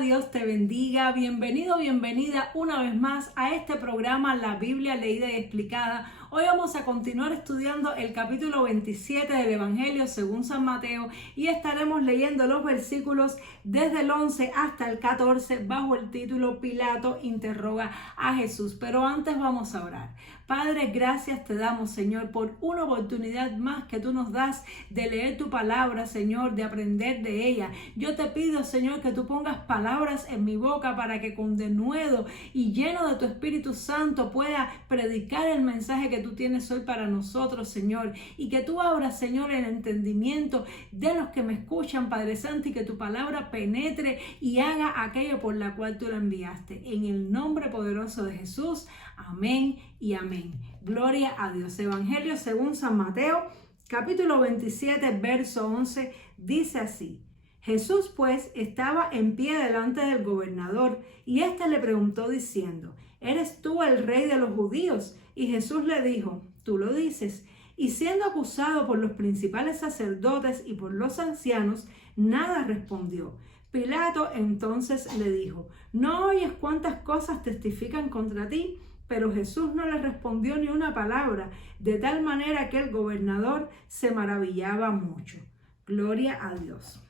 Dios te bendiga. Bienvenido, bienvenida una vez más a este programa La Biblia Leída y Explicada. Hoy vamos a continuar estudiando el capítulo 27 del Evangelio según San Mateo y estaremos leyendo los versículos desde el 11 hasta el 14 bajo el título Pilato interroga a Jesús. Pero antes vamos a orar. Padre, gracias te damos, Señor, por una oportunidad más que tú nos das de leer tu palabra, Señor, de aprender de ella. Yo te pido, Señor, que tú pongas palabras en mi boca para que con denuedo y lleno de tu Espíritu Santo pueda predicar el mensaje que tú tienes hoy para nosotros, Señor, y que tú abras, Señor, el entendimiento de los que me escuchan, Padre Santo, y que tu palabra penetre y haga aquello por la cual tú la enviaste. En el nombre poderoso de Jesús, amén y amén. Gloria a Dios. Evangelio según San Mateo, capítulo 27, verso 11, dice así: Jesús pues estaba en pie delante del gobernador y éste le preguntó diciendo: ¿Eres tú el rey de los judíos? Y Jesús le dijo: Tú lo dices. Y siendo acusado por los principales sacerdotes y por los ancianos, nada respondió. Pilato entonces le dijo: ¿No oyes cuántas cosas testifican contra ti? Pero Jesús no le respondió ni una palabra, de tal manera que el gobernador se maravillaba mucho. Gloria a Dios.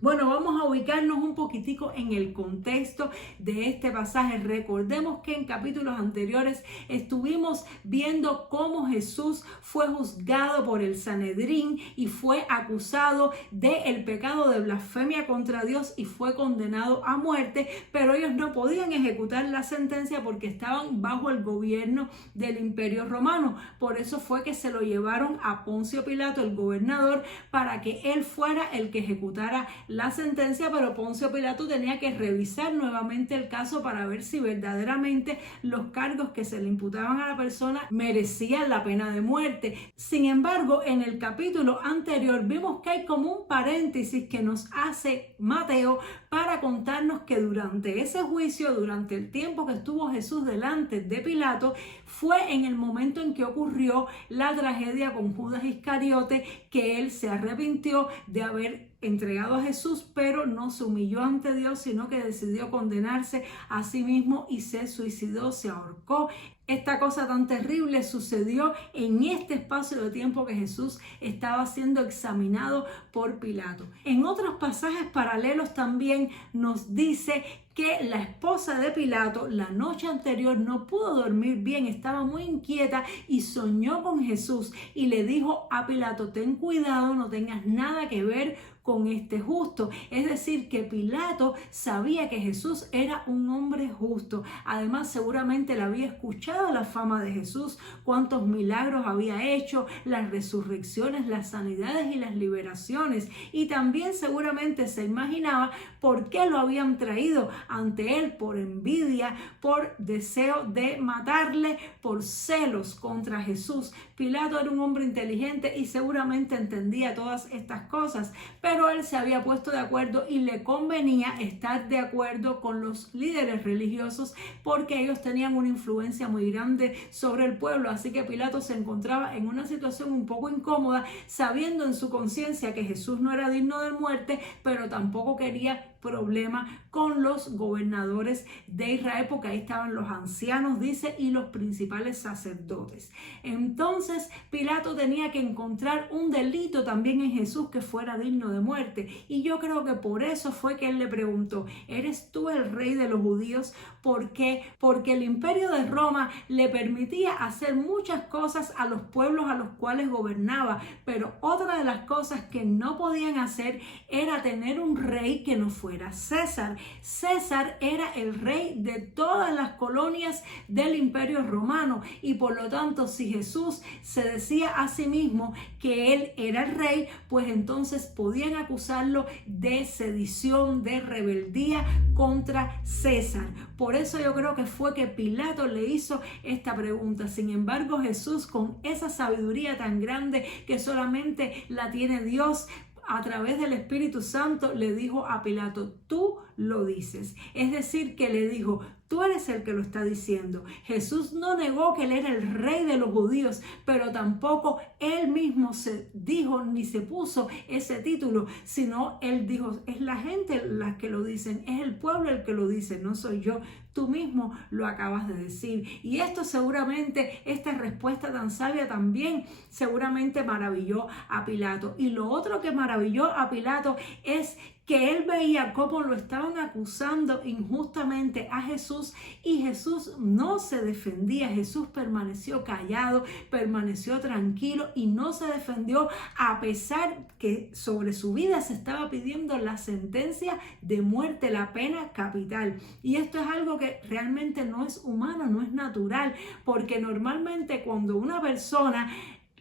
Bueno, vamos a ubicarnos un poquitico en el contexto de este pasaje. Recordemos que en capítulos anteriores estuvimos viendo cómo Jesús fue juzgado por el Sanedrín y fue acusado del pecado de blasfemia contra Dios y fue condenado a muerte, pero ellos no podían ejecutar la sentencia porque estaban bajo el gobierno del Imperio Romano. Por eso fue que se lo llevaron a Poncio Pilato, el gobernador, para que él fuera el que ejecutara la sentencia, pero Poncio Pilato tenía que revisar nuevamente el caso para ver si verdaderamente los cargos que se le imputaban a la persona merecían la pena de muerte. Sin embargo, en el capítulo anterior vimos que hay como un paréntesis que nos hace Mateo para contarnos que durante ese juicio, durante el tiempo que estuvo Jesús delante de Pilato, fue en el momento en que ocurrió la tragedia con Judas Iscariote, que él se arrepintió de haber entregado a Jesús, pero no se humilló ante Dios, sino que decidió condenarse a sí mismo y se suicidó, se ahorcó. Esta cosa tan terrible sucedió en este espacio de tiempo que Jesús estaba siendo examinado por Pilato. En otros pasajes paralelos también nos dice que la esposa de Pilato la noche anterior no pudo dormir bien, estaba muy inquieta y soñó con Jesús y le dijo a Pilato: ten cuidado, no tengas nada que ver con este justo. Es decir, que Pilato sabía que Jesús era un hombre justo. Además, seguramente le había escuchado la fama de Jesús, cuántos milagros había hecho, las resurrecciones, las sanidades y las liberaciones. Y también seguramente se imaginaba por qué lo habían traído ante él: por envidia, por deseo de matarle, por celos contra Jesús. Pilato era un hombre inteligente y seguramente entendía todas estas cosas, pero él se había puesto de acuerdo y le convenía estar de acuerdo con los líderes religiosos porque ellos tenían una influencia muy grande sobre el pueblo. Así que Pilato se encontraba en una situación un poco incómoda, sabiendo en su conciencia que Jesús no era digno de muerte, pero tampoco quería problema con los gobernadores de Israel, porque ahí estaban los ancianos, dice, y los principales sacerdotes. Entonces Pilato tenía que encontrar un delito también en Jesús que fuera digno de muerte, y yo creo que por eso fue que él le preguntó: ¿eres tú el rey de los judíos? ¿Por qué? Porque el imperio de Roma le permitía hacer muchas cosas a los pueblos a los cuales gobernaba, pero otra de las cosas que no podían hacer era tener un rey que no fuera César. César era el rey de todas las colonias del Imperio Romano y por lo tanto, si Jesús se decía a sí mismo que él era el rey, pues entonces podían acusarlo de sedición, de rebeldía contra César. Por eso yo creo que fue que Pilato le hizo esta pregunta. Sin embargo, Jesús, con esa sabiduría tan grande que solamente la tiene Dios, a través del Espíritu Santo, le dijo a Pilato: tú lo dices. Es decir, que le dijo: tú eres el que lo está diciendo. Jesús no negó que él era el rey de los judíos, pero tampoco él mismo se dijo ni se puso ese título, sino él dijo, es la gente la que lo dicen, es el pueblo el que lo dice, no soy yo. Tú mismo lo acabas de decir. Y esto seguramente, esta respuesta tan sabia también seguramente maravilló a Pilato. Y lo otro que maravilló a Pilato es que él veía cómo lo estaban acusando injustamente a Jesús y Jesús no se defendía. Jesús permaneció callado, permaneció tranquilo y no se defendió, a pesar que sobre su vida se estaba pidiendo la sentencia de muerte, la pena capital. Y esto es algo que realmente no es humano, no es natural, porque normalmente cuando una persona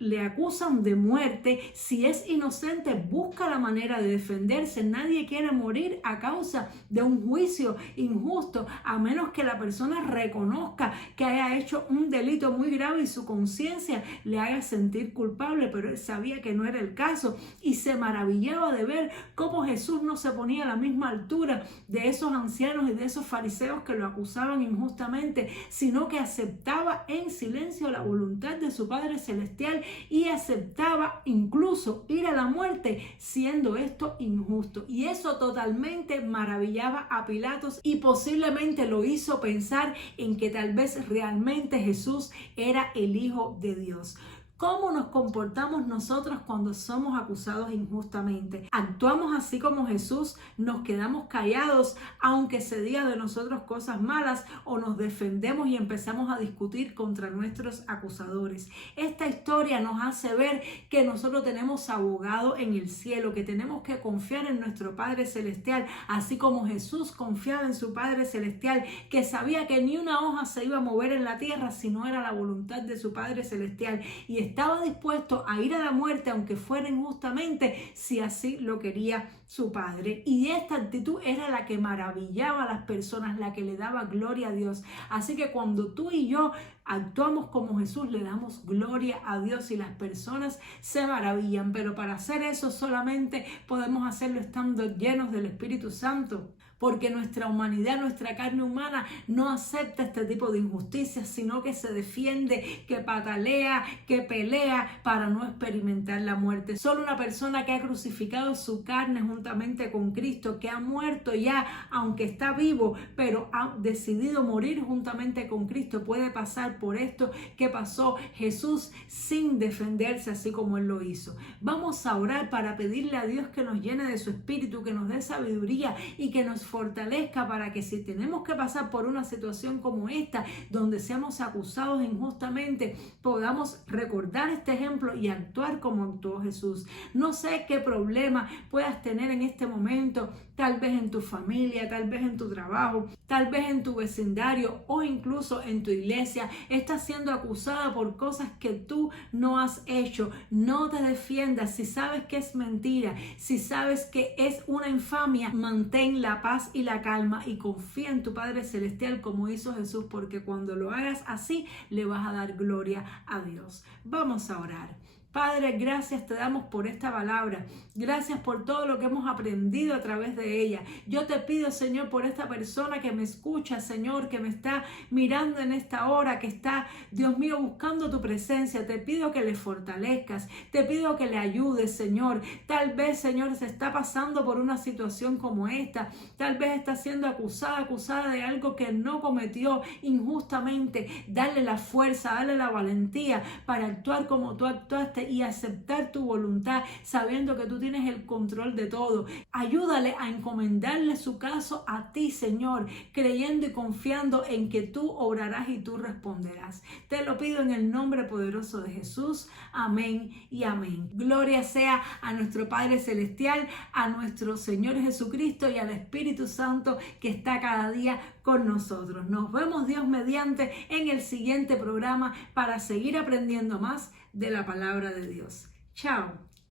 le acusan de muerte, si es inocente busca la manera de defenderse. Nadie quiere morir a causa de un juicio injusto, a menos que la persona reconozca que haya hecho un delito muy grave y su conciencia le haga sentir culpable, pero él sabía que no era el caso y se maravillaba de ver cómo Jesús no se ponía a la misma altura de esos ancianos y de esos fariseos que lo acusaban injustamente, sino que aceptaba en silencio la voluntad de su Padre Celestial y aceptaba incluso ir a la muerte, siendo esto injusto. Y eso totalmente maravillaba a Pilatos y posiblemente lo hizo pensar en que tal vez realmente Jesús era el Hijo de Dios. ¿Cómo nos comportamos nosotros cuando somos acusados injustamente? ¿Actuamos así como Jesús? ¿Nos quedamos callados aunque se diga de nosotros cosas malas, o nos defendemos y empezamos a discutir contra nuestros acusadores? Esta historia nos hace ver que nosotros tenemos abogado en el cielo, que tenemos que confiar en nuestro Padre Celestial, así como Jesús confiaba en su Padre Celestial, que sabía que ni una hoja se iba a mover en la tierra si no era la voluntad de su Padre Celestial, y estaba dispuesto a ir a la muerte aunque fuera injustamente si así lo quería su Padre. Y esta actitud era la que maravillaba a las personas, la que le daba gloria a Dios. Así que cuando tú y yo actuamos como Jesús, le damos gloria a Dios y las personas se maravillan. Pero para hacer eso solamente podemos hacerlo estando llenos del Espíritu Santo, porque nuestra humanidad, nuestra carne humana no acepta este tipo de injusticias, sino que se defiende, que patalea, que pelea para no experimentar la muerte. Solo una persona que ha crucificado su carne juntamente con Cristo, que ha muerto ya, aunque está vivo, pero ha decidido morir juntamente con Cristo, puede pasar por esto que pasó Jesús sin defenderse así como Él lo hizo. Vamos a orar para pedirle a Dios que nos llene de su Espíritu, que nos dé sabiduría y que nos fortalezca para que si tenemos que pasar por una situación como esta, donde seamos acusados injustamente, podamos recordar este ejemplo y actuar como actuó Jesús. No sé qué problema puedas tener en este momento, tal vez en tu familia, tal vez en tu trabajo, tal vez en tu vecindario o incluso en tu iglesia. Estás siendo acusada por cosas que tú no has hecho. No te defiendas. Si sabes que es mentira, si sabes que es una infamia, mantén la paz y la calma y confía en tu Padre Celestial como hizo Jesús, porque cuando lo hagas así le vas a dar gloria a Dios. Vamos a orar. Padre, gracias te damos por esta palabra. Gracias por todo lo que hemos aprendido a través de ella. Yo te pido, Señor, por esta persona que me escucha, Señor, que me está mirando en esta hora, que está, Dios mío, buscando tu presencia. Te pido que le fortalezcas. Te pido que le ayudes, Señor. Tal vez, Señor, se está pasando por una situación como esta. Tal vez está siendo acusada de algo que no cometió injustamente. Dale la fuerza, dale la valentía para actuar como tú actuaste y aceptar tu voluntad, sabiendo que tú tienes el control de todo. Ayúdale a encomendarle su caso a ti, Señor, creyendo y confiando en que tú obrarás y tú responderás. Te lo pido en el nombre poderoso de Jesús. Amén y amén. Gloria sea a nuestro Padre Celestial, a nuestro Señor Jesucristo y al Espíritu Santo que está cada día con nosotros. Nos vemos, Dios mediante, en el siguiente programa para seguir aprendiendo más de la palabra de Dios. Chao.